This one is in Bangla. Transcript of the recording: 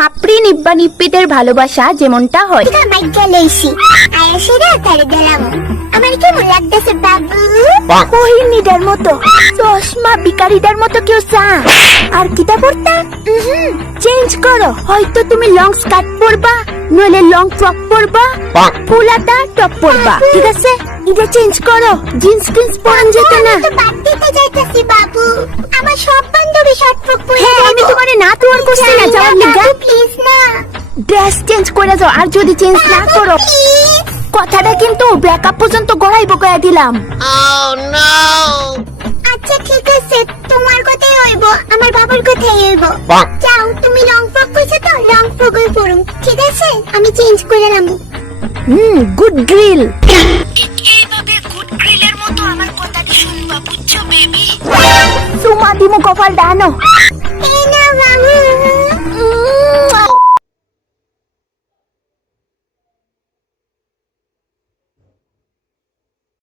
খাপড়ি নিব্বা নিপ্পিদের ভালোবাসা যেমনটা হয়। আমার কেমন লাগতেছে বাবু? কোহিনীদের মতো চশমা বিকারিদের মতো কেউ চা। আর কিতা পড়তা চেঞ্জ করো হয়তো তুমি লং স্কার্ট পরবা নইলে লং ফ্রক পরবা ফুলাটা টপ পরবা ঠিক আছে? এটা চেঞ্জ করো জিন্স টিন্স পরান যেত না। বাদ দিতে যাইতেছি বাবু। তোমারে না তোয়ার করছি না যাওয়ার লিগা প্লিজ না ড্রেস চেঞ্জ করে যাও আর যদি চেঞ্জ না করো কথাটা কিন্তু ব্রেকআপ পর্যন্ত গড়াইব কয়া দিলাম। আচ্ছা ঠিক আছে তোমার কথাই হইব আমার বাবার কথাই হইব। যাও তুমি লং ফ্রক কইছো তো লং ফ্রকই পরুম ঠিক আছে? আমি চেঞ্জ করে নাম হুম গুড গ্রিল এইভাবে গুড গ্রিলের মতো আমার কথাটা শুনবা বুঝছ বেবি সুমা দিমু কপাল ডানো।